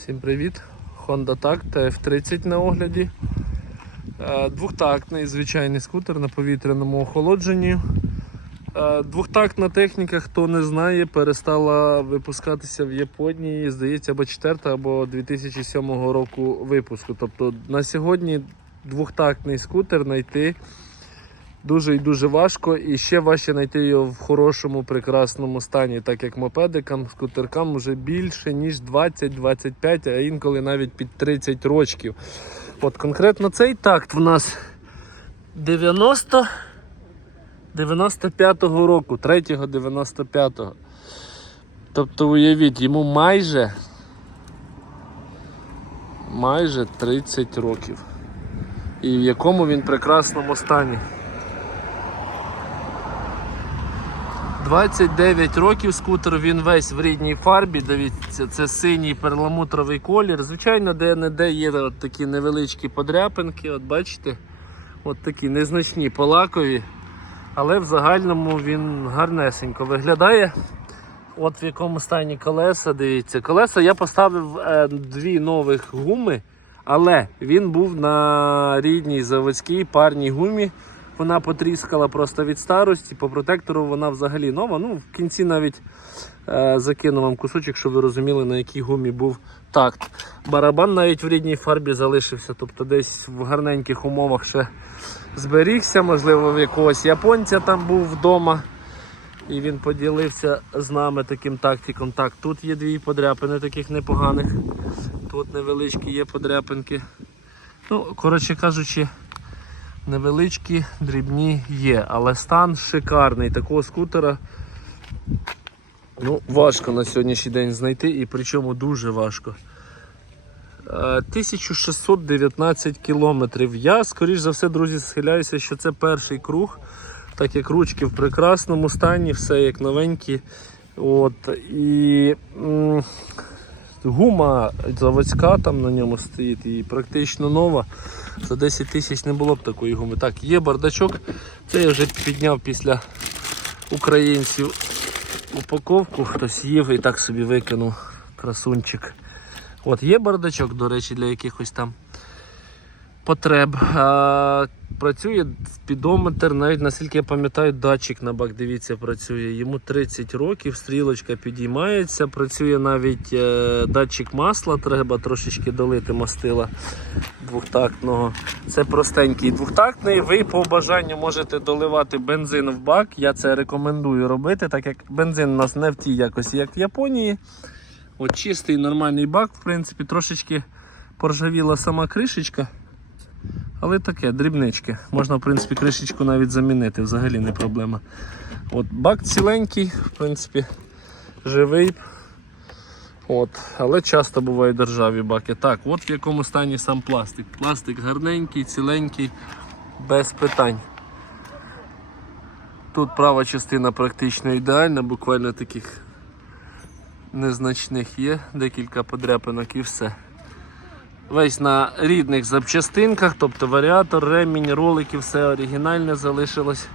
Всім привіт! Honda Tact F30 на огляді. Е, Двохтактний звичайний скутер на повітряному охолодженні. Е, Двохтактна техніка, хто не знає, перестала випускатися в Японії, здається, або 4 або 2007 року випуску. Тобто на сьогодні двохтактний скутер знайти дуже і дуже важко, і ще важче знайти його в хорошому, прекрасному стані, так як мопедикам, скутеркам вже більше, ніж 20-25, а інколи навіть під 30 років. От конкретно цей такт в нас 90 95-го року, 3-го 95-го. Тобто уявіть, йому майже майже 30 років. І в якому він прекрасному стані. 29 років скутер, він весь в рідній фарбі. Дивіться, це синій перламутровий колір. Звичайно, де-не-де є от такі невеличкі подряпинки. От бачите, от такі незначні полакові. Але в загальному він гарнесенько виглядає. От в якому стані колеса, дивіться. Колеса я поставив е, дві нових гуми, але він був на рідній заводській парній гумі. Вона потріскала просто від старості, по протектору вона взагалі нова. Ну, в кінці навіть е, закину вам кусочок, щоб ви розуміли, на якій гумі був такт. Барабан навіть в рідній фарбі залишився, тобто десь в гарненьких умовах ще зберігся, можливо, в якогось японця там був вдома. І він поділився з нами таким тактиком. Так, тут є дві подряпини таких непоганих. Тут невеличкі є подряпинки. Ну, коротше кажучи, невеличкі, дрібні є, але стан шикарний. Такого скутера ну, важко на сьогоднішній день знайти і причому дуже важко. Е, 1619 кілометрів. Я, скоріш за все, друзі, схиляюся, що це перший круг, так як ручки в прекрасному стані, все як новенькі. От, і гума заводська там на ньому стоїть і практично нова. За 10 тисяч не було б такої гуми. Так, є бардачок. Це я вже підняв після українців упаковку, хтось їв і так собі викинув красунчик. От є бардачок, до речі, для якихось там потреб. А, працює спідометр, навіть наскільки я пам'ятаю, датчик на бак, дивіться, працює. Йому 30 років, стрілочка підіймається, працює навіть е, датчик масла, треба трошечки долити мастила двохтактного. Це простенький двохтактний. Ви по бажанню можете доливати бензин в бак. Я це рекомендую робити, так як бензин у нас не в тій якості, як в Японії. От чистий нормальний бак, в принципі, трошечки поржавіла сама кришечка. Але таке, дрібнички. Можна, в принципі, кришечку навіть замінити, взагалі не проблема. От, Бак ціленький, в принципі, живий. От, Але часто бувають державі баки. Так, от в якому стані сам пластик. Пластик гарненький, ціленький, без питань. Тут права частина практично ідеальна, буквально таких незначних є, декілька подряпинок і все. Весь на рідних запчастинках, тобто варіатор, ремінь, ролики, все оригінальне залишилось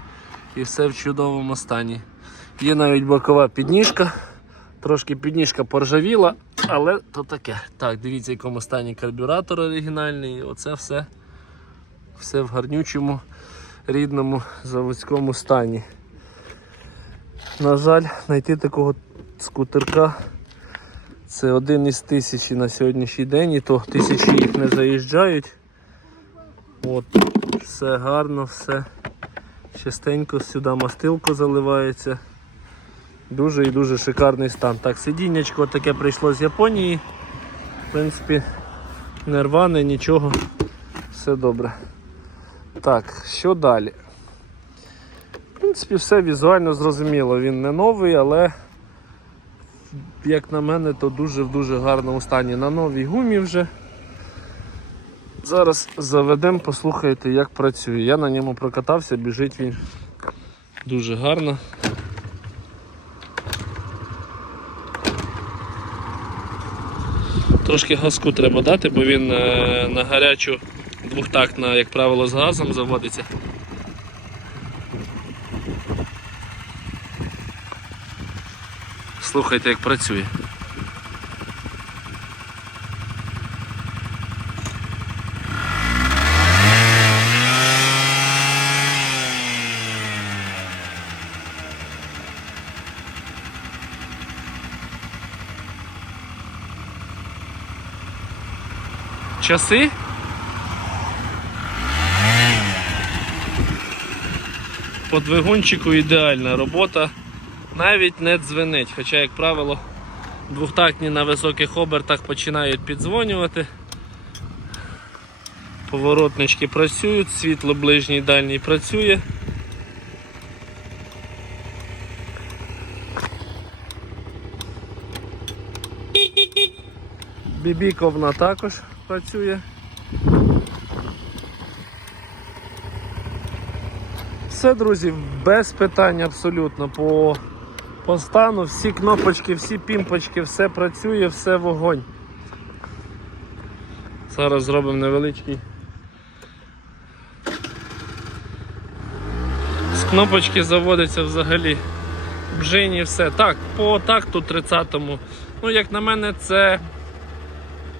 і все в чудовому стані. Є навіть бокова підніжка, трошки підніжка поржавіла, але то таке. Так, дивіться, в якому стані карбюратор оригінальний. І Оце все, все в гарнючому, рідному заводському стані. На жаль, знайти такого скутерка. Це один із тисячі на сьогоднішній день, і то тисячі їх не заїжджають. От, Все гарно, все частенько сюди мастилко заливається. Дуже і дуже шикарний стан. Так, сидіннячко таке прийшло з Японії. В принципі, не рване, нічого, все добре. Так, що далі? В принципі, все візуально зрозуміло. Він не новий, але як на мене, то дуже в дуже гарному стані. На новій гумі вже. Зараз заведемо, послухайте, як працює. Я на ньому прокатався, біжить він дуже гарно. Трошки газку треба дати, бо він е, на гарячу двохтактна, як правило, з газом заводиться. Слухайте, як працює. Часи? По двигунчику ідеальна робота. Навіть не дзвенить. Хоча, як правило, двохтактні на високих обертах починають піддзвонювати. Поворотнички працюють, світло ближній дальній працює. Бібіковна також працює. Все, друзі, без питань абсолютно по, по стану, всі кнопочки, всі пімпочки, все працює, все вогонь. Зараз зробимо невеличкий. З кнопочки заводиться взагалі. Бжині все. Так, по такту 30-му. Ну, як на мене, це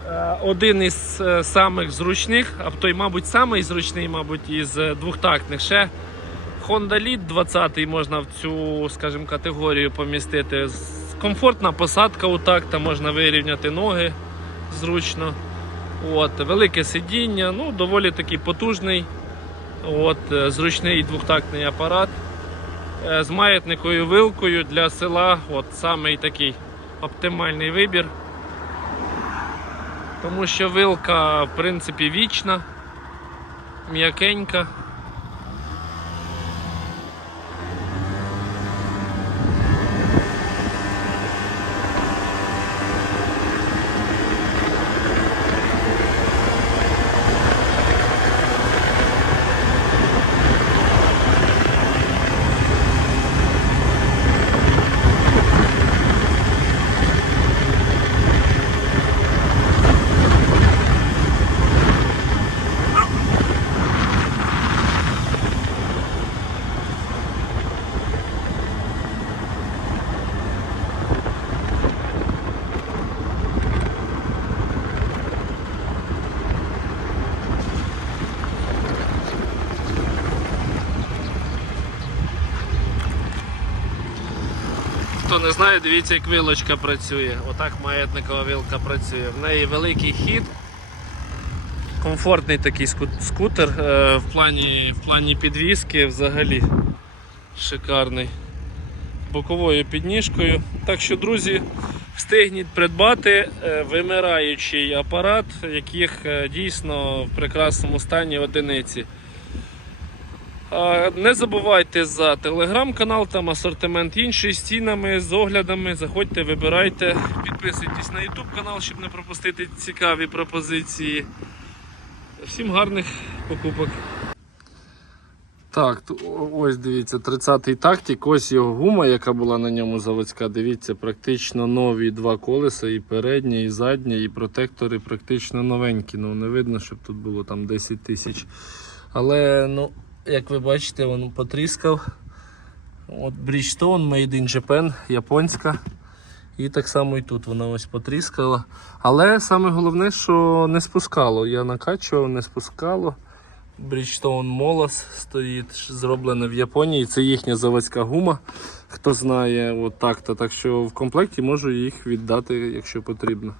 е, один із е, самих зручних, а той, мабуть, самий зручний, мабуть, із е, двохтактних. Ще Honda Lead 20 можна в цю, скажімо, категорію помістити. Комфортна посадка у такта, можна вирівняти ноги зручно. От, велике сидіння, ну, доволі такий потужний, от, е, зручний двохтактний апарат. Е, З маятниковою вилкою для села от, самий такий оптимальний вибір. Тому що вилка, в принципі, вічна, м'якенька. Хто не знає, дивіться, як вилочка працює. Отак маятникова вилка працює. В неї великий хід. Комфортний такий скутер е, в плані, в плані підвіски взагалі шикарний. Боковою підніжкою. Так що, друзі, встигніть придбати е, вимираючий апарат, яких е, дійсно в прекрасному стані одиниці. Не забувайте за телеграм-канал, там асортимент інший з цінами, з оглядами. Заходьте, вибирайте, підписуйтесь на YouTube канал, щоб не пропустити цікаві пропозиції. Всім гарних покупок. Так, ось дивіться, 30-й тактик, ось його гума, яка була на ньому заводська. Дивіться, практично нові два колеса, і переднє, і заднє, і протектори практично новенькі. Ну не видно, щоб тут було там 10 тисяч. Але, ну, як ви бачите, він потріскав. От Bridgestone Made in Japan, японська. І так само і тут вона ось потріскала. Але саме головне, що не спускало. Я накачував, не спускало. Bridgestone Molas стоїть, зроблена в Японії. Це їхня заводська гума. Хто знає, от так-то. Так що в комплекті можу їх віддати, якщо потрібно.